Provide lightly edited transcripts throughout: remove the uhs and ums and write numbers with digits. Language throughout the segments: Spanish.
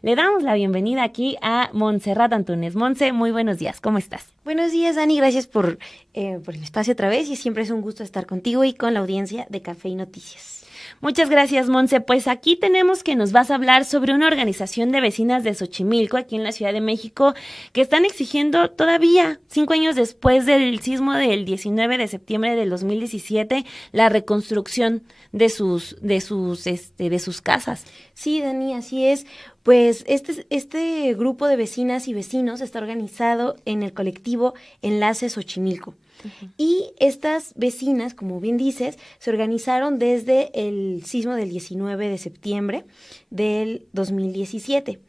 Le damos la bienvenida aquí a Montserrat Antunes. Monse, muy buenos días, ¿cómo estás? Buenos días, Dani, gracias por el espacio otra vez y siempre es un gusto estar contigo y con la audiencia de Café y Noticias. Muchas gracias, Monse. Pues aquí tenemos que nos vas a hablar sobre una organización de vecinas de Xochimilco, aquí en la Ciudad de México, que están exigiendo todavía, 5 años después del sismo del 19 de septiembre del 2017, la reconstrucción de sus casas. Sí, Dani, así es. Pues este grupo de vecinas y vecinos está organizado en el colectivo Enlace Xochimilco. Y estas vecinas, como bien dices, se organizaron desde el sismo del 19 de septiembre del 2017.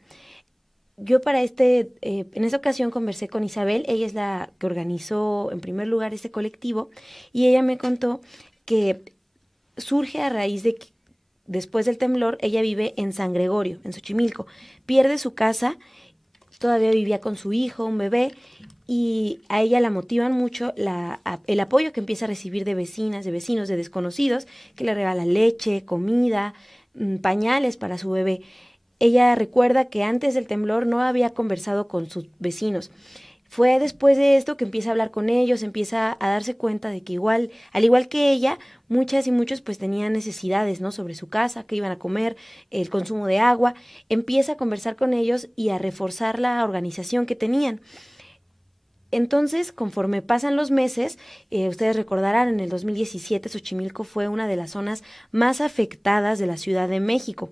Yo en esta ocasión conversé con Isabel, ella es la que organizó en primer lugar este colectivo, y ella me contó que surge a raíz de que después del temblor ella vive en San Gregorio, en Xochimilco, pierde su casa, todavía vivía con su hijo, un bebé, y a ella la motivan mucho el apoyo que empieza a recibir de vecinas, de vecinos, de desconocidos, que le regalan leche, comida, pañales para su bebé. Ella recuerda que antes del temblor no había conversado con sus vecinos. Fue después de esto que empieza a hablar con ellos, empieza a darse cuenta de que al igual que ella, muchas y muchos pues tenían necesidades, ¿no? Sobre su casa, qué iban a comer, el consumo de agua. Empieza a conversar con ellos y a reforzar la organización que tenían. Entonces, conforme pasan los meses, ustedes recordarán, en el 2017 Xochimilco fue una de las zonas más afectadas de la Ciudad de México.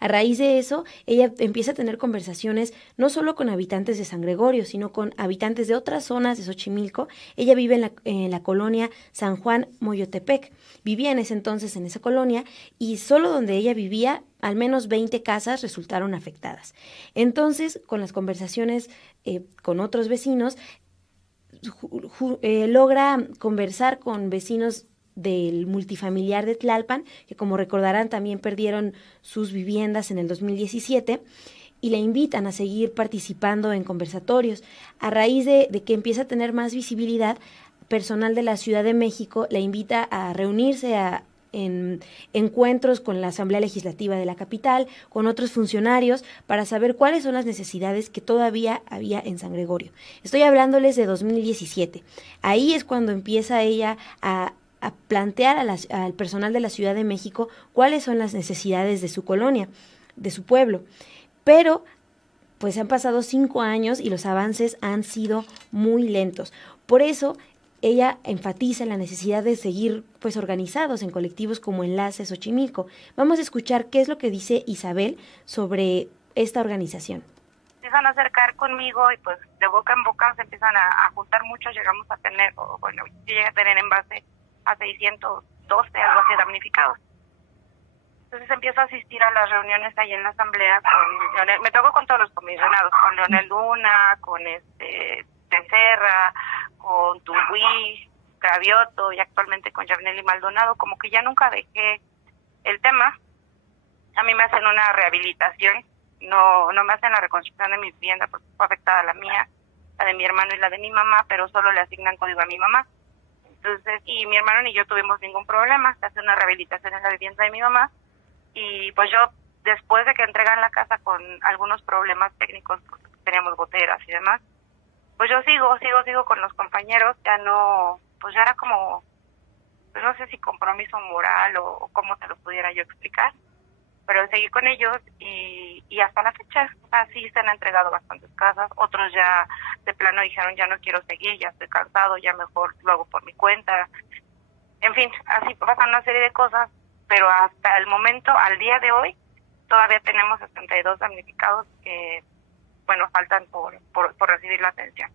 A raíz de eso, ella empieza a tener conversaciones no solo con habitantes de San Gregorio, sino con habitantes de otras zonas de Xochimilco. Ella vive en la colonia San Juan Moyotepec. Vivía en ese entonces en esa colonia y solo donde ella vivía, al menos 20 casas resultaron afectadas. Entonces, con las conversaciones con otros vecinos, logra conversar con vecinos del multifamiliar de Tlalpan, que como recordarán también perdieron sus viviendas en el 2017, y la invitan a seguir participando en conversatorios. A raíz de que empieza a tener más visibilidad, personal de la Ciudad de México la invita a reunirse en encuentros con la Asamblea Legislativa de la capital, con otros funcionarios, para saber cuáles son las necesidades que todavía había en San Gregorio. Estoy hablándoles de 2017. Ahí es cuando empieza ella a plantear al personal de la Ciudad de México cuáles son las necesidades de su colonia, de su pueblo. Pero, pues han pasado 5 años y los avances han sido muy lentos. Por eso, ella enfatiza en la necesidad de seguir pues organizados en colectivos como Enlace Xochimilco. Vamos a escuchar qué es lo que dice Isabel sobre esta organización. Empiezan a acercar conmigo y pues de boca en boca se empiezan a juntar muchos, llegamos a tener, llegué a tener en base a 612, algo así, damnificados. Entonces empiezo a asistir a las reuniones ahí en la asamblea con Leonel, me tocó con todos los comisionados, con Leonel Luna, con Becerra, con Turbuí, Cravioto y actualmente con Yabneli Maldonado. Como que ya nunca dejé el tema. A mí me hacen una rehabilitación, no me hacen la reconstrucción de mi vivienda porque fue afectada la mía, la de mi hermano y la de mi mamá, pero solo le asignan código a mi mamá. Entonces, y mi hermano ni yo tuvimos ningún problema, se hace una rehabilitación en la vivienda de mi mamá, y pues yo, después de que entregan la casa con algunos problemas técnicos, porque teníamos goteras y demás, pues yo sigo con los compañeros, ya no, pues ya era como, pues no sé si compromiso moral o cómo te lo pudiera yo explicar, pero seguí con ellos y hasta la fecha, así se han entregado bastantes casas, otros ya de plano dijeron ya no quiero seguir, ya estoy cansado, ya mejor lo hago por mi cuenta. En fin, así pasan una serie de cosas, pero hasta el momento, al día de hoy, todavía tenemos 72 damnificados que, bueno, faltan por recibir la atención.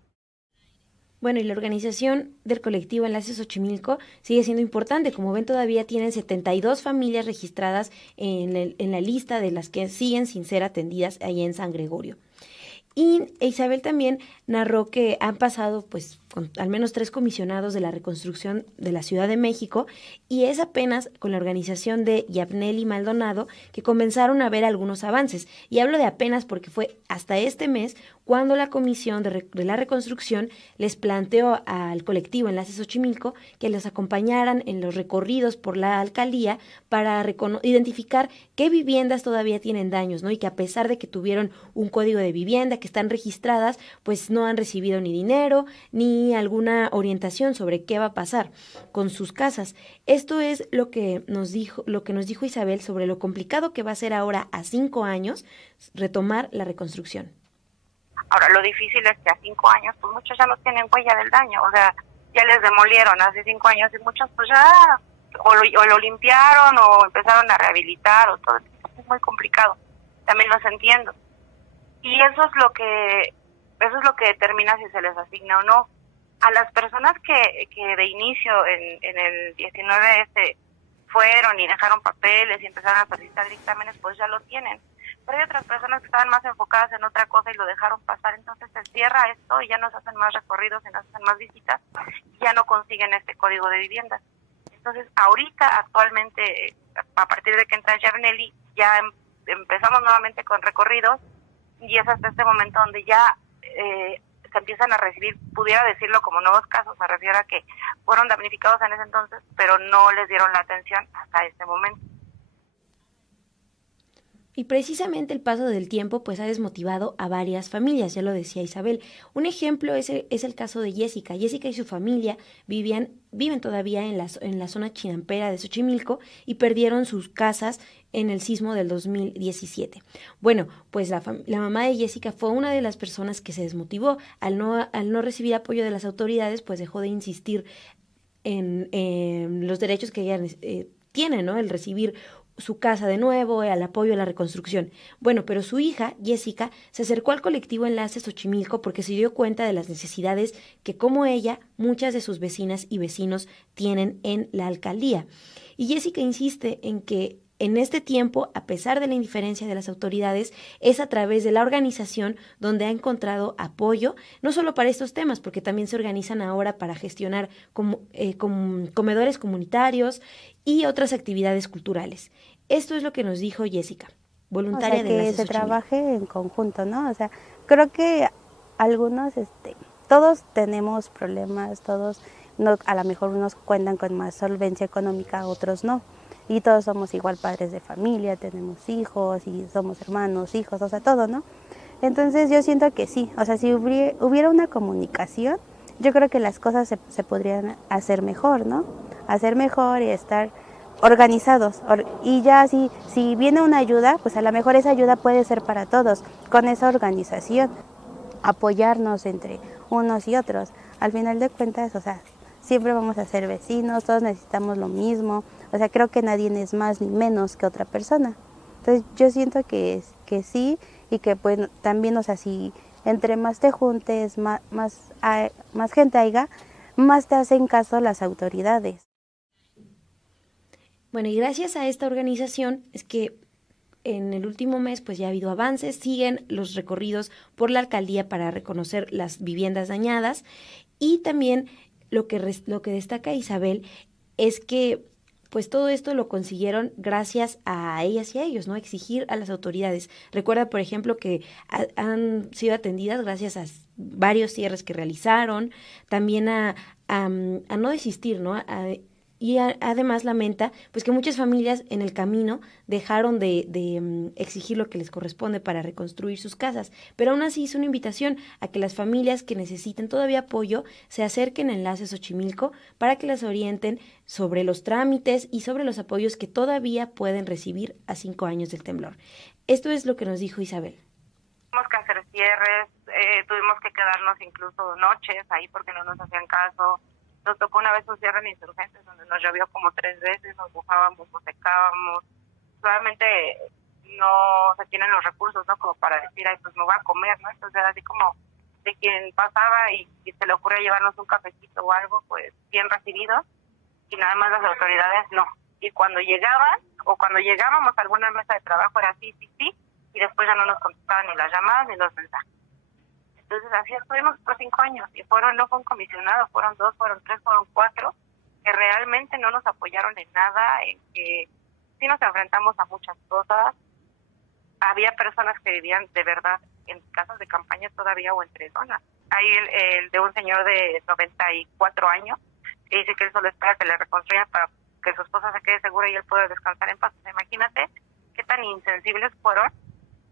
Bueno, y la organización del colectivo Enlace Xochimilco sigue siendo importante. Como ven, todavía tienen 72 familias registradas en la lista de las que siguen sin ser atendidas ahí en San Gregorio. Y Isabel también narró que han pasado pues con al menos 3 comisionados de la reconstrucción de la Ciudad de México, y es apenas con la organización de Yabneli Maldonado que comenzaron a ver algunos avances. Y hablo de apenas porque fue hasta este mes cuando la Comisión de la Reconstrucción les planteó al colectivo Enlace Xochimilco que los acompañaran en los recorridos por la alcaldía para identificar qué viviendas todavía tienen daños, ¿no? Y que a pesar de que tuvieron un código de vivienda, que están registradas, pues no han recibido ni dinero ni alguna orientación sobre qué va a pasar con sus casas. Esto es lo que nos dijo Isabel sobre lo complicado que va a ser ahora a 5 años retomar la reconstrucción. Ahora, lo difícil es que a 5 años, pues muchos ya no tienen huella del daño, o sea, ya les demolieron hace 5 años y muchos pues ya o lo limpiaron o empezaron a rehabilitar o todo. Es muy complicado, también los entiendo. Y eso es lo que determina si se les asigna o no. A las personas que de inicio en el 19 fueron y dejaron papeles y empezaron a solicitar dictámenes, pues ya lo tienen. Pero hay otras personas que estaban más enfocadas en otra cosa y lo dejaron pasar, entonces se cierra esto y ya no se hacen más recorridos, y no se hacen más visitas, y ya no consiguen este código de vivienda. Entonces, ahorita, actualmente, a partir de que entra Yabneli, ya empezamos nuevamente con recorridos, y es hasta este momento donde ya se empiezan a recibir, pudiera decirlo como nuevos casos, me refiero a que fueron damnificados en ese entonces, pero no les dieron la atención hasta este momento. Y precisamente el paso del tiempo pues ha desmotivado a varias familias, ya lo decía Isabel. Un ejemplo es el caso de Jessica. Jessica y su familia viven todavía en la zona chinampera de Xochimilco y perdieron sus casas en el sismo del 2017. Bueno, pues la mamá de Jessica fue una de las personas que se desmotivó al no recibir apoyo de las autoridades, pues dejó de insistir en los derechos que ella tiene, ¿no? El recibir su casa de nuevo, al apoyo a la reconstrucción. Bueno, pero su hija, Jessica, se acercó al colectivo Enlace Xochimilco porque se dio cuenta de las necesidades que, como ella, muchas de sus vecinas y vecinos tienen en la alcaldía. Y Jessica insiste en que en este tiempo, a pesar de la indiferencia de las autoridades, es a través de la organización donde ha encontrado apoyo, no solo para estos temas, porque también se organizan ahora para gestionar comedores comunitarios y otras actividades culturales. Esto es lo que nos dijo Jessica, voluntaria de que se trabaje en conjunto, ¿no? O sea, creo que algunos, todos tenemos problemas, todos, no, a lo mejor unos cuentan con más solvencia económica, otros no. Y todos somos igual padres de familia, tenemos hijos y somos hermanos, hijos, o sea, todo, ¿no? Entonces yo siento que sí, o sea, si hubiera una comunicación, yo creo que las cosas se podrían hacer mejor, ¿no? Hacer mejor y estar organizados. Y ya si viene una ayuda, pues a lo mejor esa ayuda puede ser para todos, con esa organización, apoyarnos entre unos y otros. Al final de cuentas, o sea, siempre vamos a ser vecinos, todos necesitamos lo mismo, o sea, creo que nadie es más ni menos que otra persona. Entonces yo siento que sí, y que pues también, o sea, si entre más te juntes, más gente haya, más te hacen caso las autoridades. Bueno, y gracias a esta organización es que en el último mes pues ya ha habido avances, siguen los recorridos por la alcaldía para reconocer las viviendas dañadas, y también lo que destaca Isabel es que pues todo esto lo consiguieron gracias a ellas y a ellos, ¿no? Exigir a las autoridades. Recuerda, por ejemplo, que han sido atendidas gracias a varios cierres que realizaron, también a no desistir, ¿no? Además lamenta pues que muchas familias en el camino dejaron de exigir lo que les corresponde para reconstruir sus casas, pero aún así hizo una invitación a que las familias que necesiten todavía apoyo se acerquen a Enlace Xochimilco para que las orienten sobre los trámites y sobre los apoyos que todavía pueden recibir a 5 años del temblor. Esto es lo que nos dijo Isabel. Tuvimos que hacer cierres, tuvimos que quedarnos incluso noches ahí porque no nos hacían caso. Nos tocó una vez un cierre en Insurgentes donde nos llovió como 3 veces, nos mojábamos, nos secábamos. Solamente no se tienen los recursos, ¿no? Como para decir, ay, pues me voy a comer, ¿no? Entonces era así como de quien pasaba y se le ocurrió llevarnos un cafecito o algo, pues bien recibido, y nada más las autoridades no. Y cuando llegaban o cuando llegábamos a alguna mesa de trabajo era sí, y después ya no nos contestaban ni las llamadas ni los mensajes. Entonces así estuvimos por 5 años y no fue un comisionado, fueron 2, fueron 3, fueron 4, que realmente no nos apoyaron en nada, en que sí nos enfrentamos a muchas cosas. Había personas que vivían de verdad en casas de campaña todavía o entre zonas. Hay el de un señor de 94 años que dice que él solo espera que le reconstruyan para que su esposa se quede segura y él pueda descansar en paz. O sea, imagínate qué tan insensibles fueron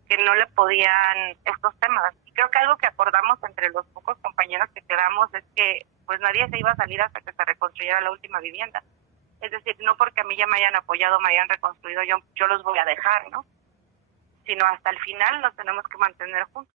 que no le podían estos temas. Y creo que algo que acordamos entre los pocos compañeros que quedamos es que pues nadie se iba a salir hasta que se reconstruyera la última vivienda. Es decir, no porque a mí ya me hayan apoyado, me hayan reconstruido, yo los voy a dejar, ¿no? Sino hasta el final nos tenemos que mantener juntos.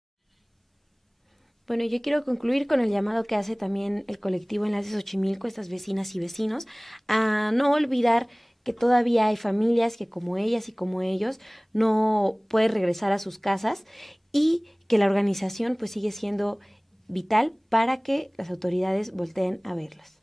Bueno, yo quiero concluir con el llamado que hace también el colectivo Enlace Xochimilco, estas vecinas y vecinos, a no olvidar que todavía hay familias que como ellas y como ellos no pueden regresar a sus casas y que la organización pues sigue siendo vital para que las autoridades volteen a verlas.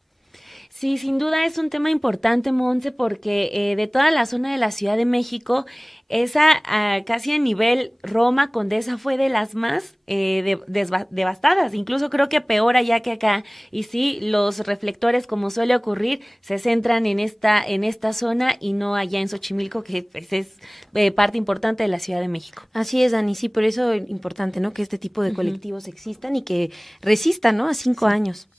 Sí, sin duda es un tema importante, Monse, porque de toda la zona de la Ciudad de México, esa casi a nivel Roma, Condesa, fue de las más devastadas, incluso creo que peor allá que acá. Y sí, los reflectores, como suele ocurrir, se centran en esta zona y no allá en Xochimilco, que pues, es parte importante de la Ciudad de México. Así es, Dani, sí, por eso es importante, ¿no?, que este tipo de colectivos existan y que resistan, ¿no?, a 5 años.